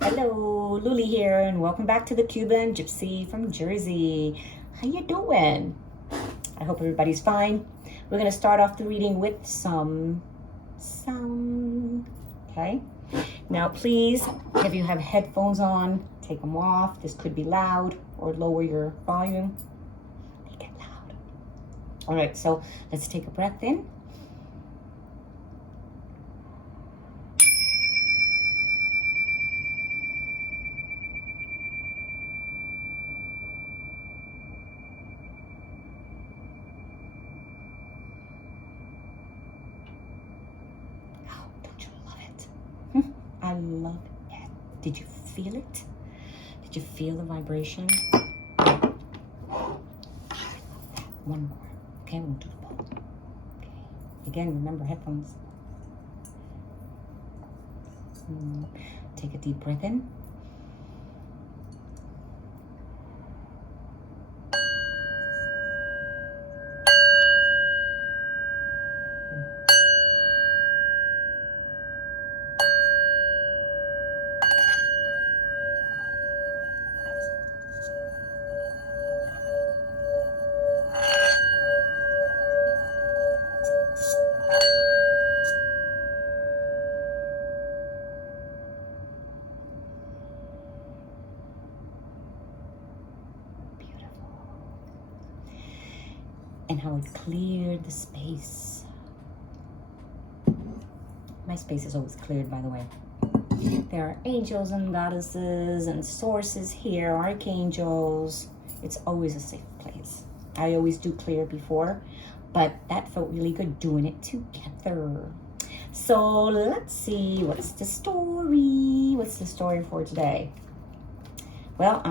Hello, Luli here, and welcome back to the Cuban Gypsy from Jersey. How you doing? I hope everybody's fine. We're gonna start off the reading with some sound. Okay. Now, please, if you have headphones on, take them off. This could be loud, or lower your volume. Make it loud. All right. So let's take a breath in. Don't you love it? I love it. Did you feel it? Did you feel the vibration? I love that. One more. Okay, we'll do the bow. Okay. Again, remember headphones. Take a deep breath in. And how it cleared the space. My space is always cleared, by the way. There are angels and goddesses and sources here, archangels. It's always a safe place. I always do clear before, but that felt really good doing it together. So let's see, what's the story? What's the story for today? Well,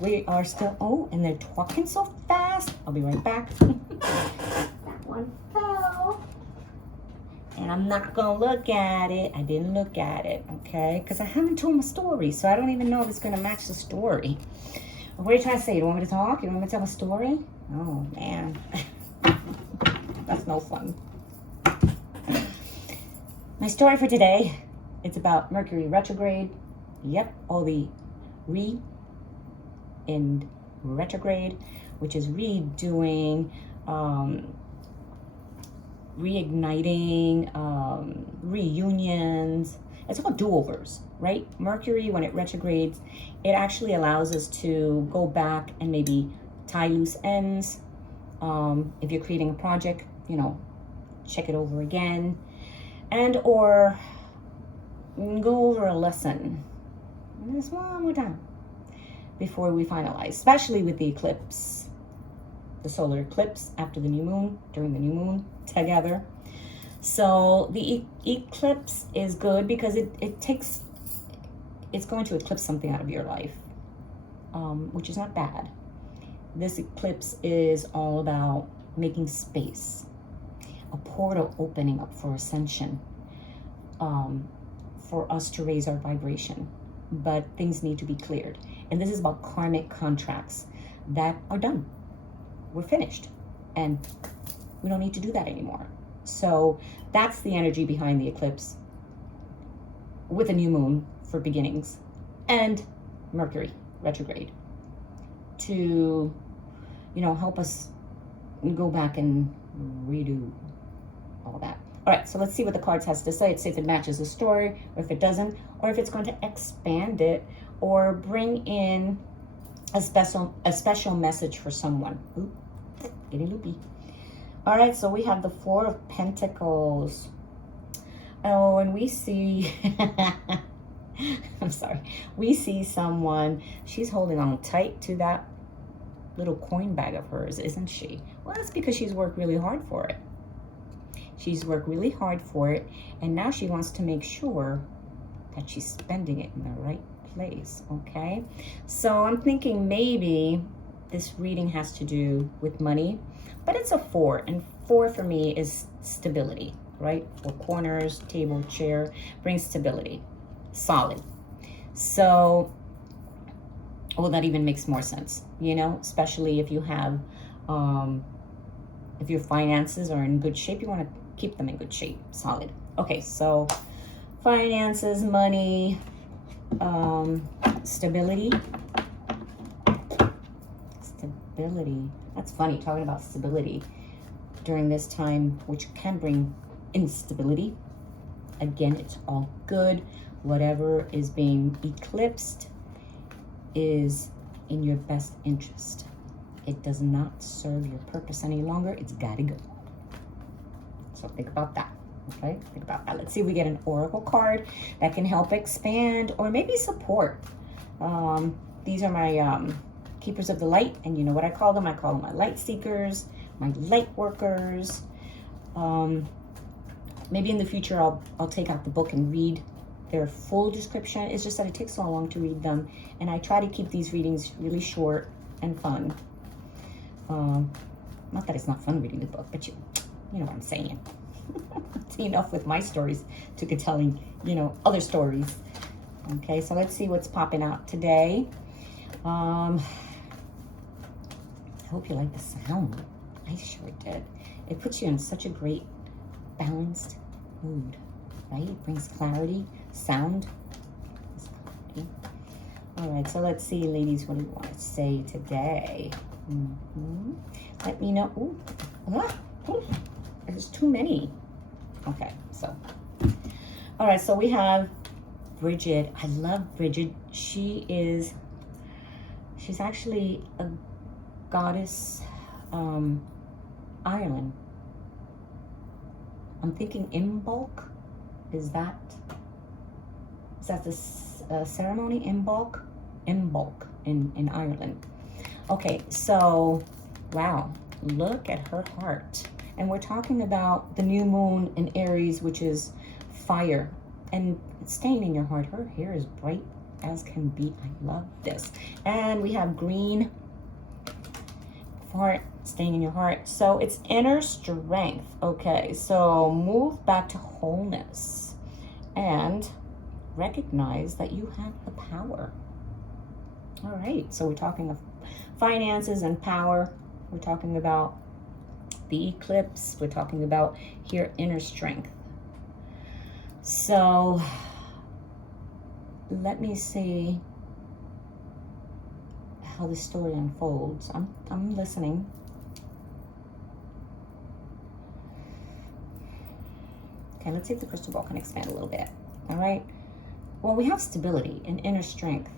we are still, oh, and they're talking so fast. I'll be right back. That one fell. And I'm not gonna look at it. I didn't look at it, okay? Because I haven't told my story, so I don't even know if it's gonna match the story. What are you trying to say? You want me to talk? You want me to tell my story? Oh, man. That's no fun. My story for today, it's about Mercury retrograde. Yep, all the and retrograde, which is redoing, reigniting, reunions. It's all do-overs, right? Mercury, when it retrogrades, it actually allows us to go back and maybe tie loose ends. If you're creating a project, check it over again, and or go over a lesson just one more time before we finalize, especially with the eclipse, the solar eclipse after the new moon, during the new moon together. So the eclipse is good because it's going to eclipse something out of your life, which is not bad. This eclipse is all about making space, a portal opening up for ascension, for us to raise our vibration. But things need to be cleared. And this is about karmic contracts that are done. We're finished. And we don't need to do that anymore. So that's the energy behind the eclipse, with a new moon for beginnings and Mercury retrograde to, help us go back and redo all that. All right, so let's see what the cards has to say. Let's see if it matches the story, or if it doesn't, or if it's going to expand it or bring in a special message for someone. Ooh, getting loopy. All right, so we have the Four of Pentacles. Oh, and we see, I'm sorry, we see someone, she's holding on tight to that little coin bag of hers, isn't she? Well, that's because she's worked really hard for it. She's worked really hard for it, and now she wants to make sure that she's spending it in the right place, okay? So I'm thinking maybe this reading has to do with money, but it's a 4, and 4 for me is stability, right? 4 corners, table, chair, brings stability, solid. So, well, that even makes more sense, especially if you have, if your finances are in good shape, you want to keep them in good shape, solid. Okay, so finances, money, Stability. Stability. That's funny, talking about stability during this time, which can bring instability. Again, it's all good. Whatever is being eclipsed is in your best interest. It does not serve your purpose any longer. It's gotta go. So think about that. Okay, think about that. Let's see if we get an oracle card that can help expand or maybe support. These are my keepers of the light, and you know what I call them? I call them my light seekers, my light workers. Maybe in the future I'll take out the book and read their full description. It's just that it takes so long to read them, and I try to keep these readings really short and fun. Not that it's not fun reading the book, but you know what I'm saying. It's enough with my stories to get telling, other stories. Okay, so let's see what's popping out today. I hope you like the sound. I sure did. It puts you in such a great balanced mood, right? It brings clarity, sound. All right, so let's see, ladies, what do you want to say today? Let me know. There's too many. Okay, so. All right, so we have Bridget. I love Bridget. She's actually a goddess, Ireland. I'm thinking Imbolc. Is that the ceremony? Imbolc in Ireland. Okay, so wow, look at her heart. And we're talking about the new moon in Aries, which is fire, and it's staying in your heart. Her hair is bright as can be. I love this. And we have green heart staying in your heart. So it's inner strength. Okay, so move back to wholeness and recognize that you have the power. All right, so we're talking of finances and power. We're talking about the eclipse. We're talking about here inner strength. So let me see how the story unfolds. I'm listening. Okay, let's see if the crystal ball can expand a little bit. All right. Well, we have stability and inner strength.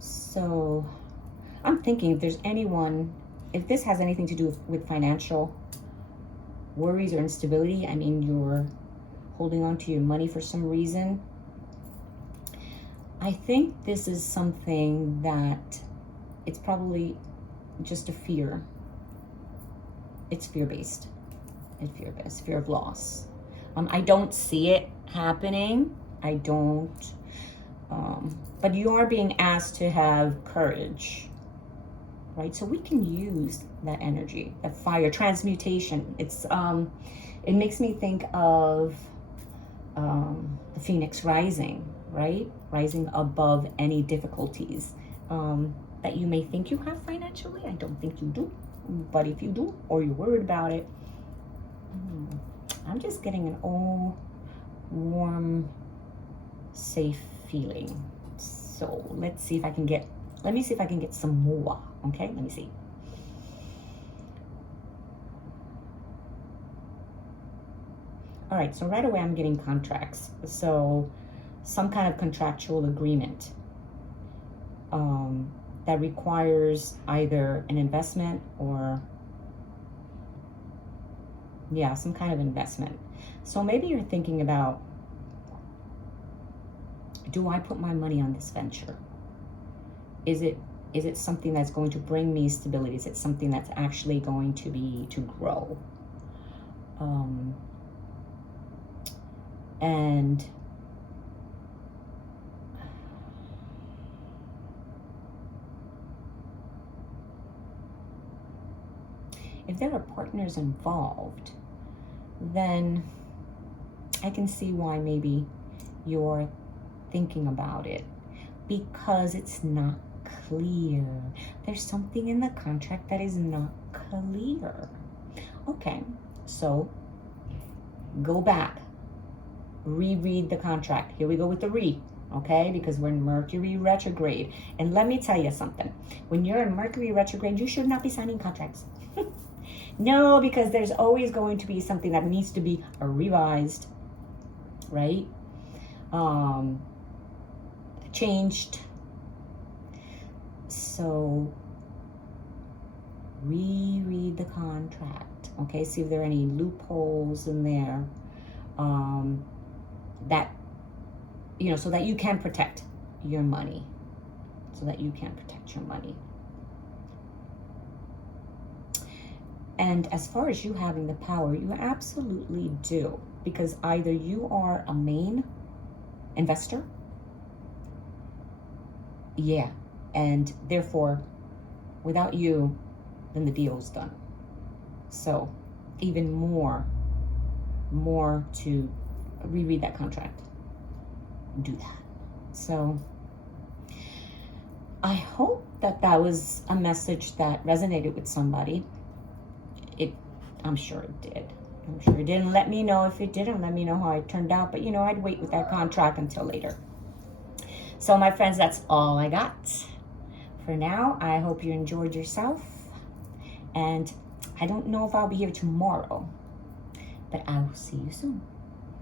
So I'm thinking if there's anyone, if this has anything to do with financial worries or instability, I mean, you're holding on to your money for some reason, I think this is something that it's probably just a fear. It's fear-based. It's fear-based, fear of loss. I don't see it happening. I don't. But you are being asked to have courage, right? So we can use that energy, that fire, transmutation. It's it makes me think of the phoenix rising, right? Rising above any difficulties that you may think you have financially. I don't think you do, but if you do, or you're worried about it, I'm just getting an old, warm, safe feeling. So let's see if I can get, let me see if I can get some more, okay? Let me see. All right, so right away I'm getting contracts. So some kind of contractual agreement that requires either an investment or, yeah, some kind of investment. So maybe you're thinking about, do I put my money on this venture? Is it something that's going to bring me stability? Is it something that's actually going to grow? And if there are partners involved, then I can see why maybe you're thinking about it, because it's not clear. There's something in the contract that is not clear. Okay, so go back. reread the contract. Here we go with the okay? Because we're in Mercury retrograde. And let me tell you something. When you're in Mercury retrograde, you should not be signing contracts. No, because there's always going to be something that needs to be revised, right? Changed. So reread the contract, okay? See if there are any loopholes in there that, you know, so that you can protect your money. So that you can protect your money. And as far as you having the power, you absolutely do. Because either you are a main investor, yeah, and therefore, without you, then the deal's done. So, even more to reread that contract. Do that. So, I hope that was a message that resonated with somebody. I'm sure it did. I'm sure it did. And let me know if it didn't. Let me know how it turned out. But, you know, I'd wait with that contract until later. So, my friends, that's all I got for now. I hope you enjoyed yourself. And I don't know if I'll be here tomorrow, but I will see you soon.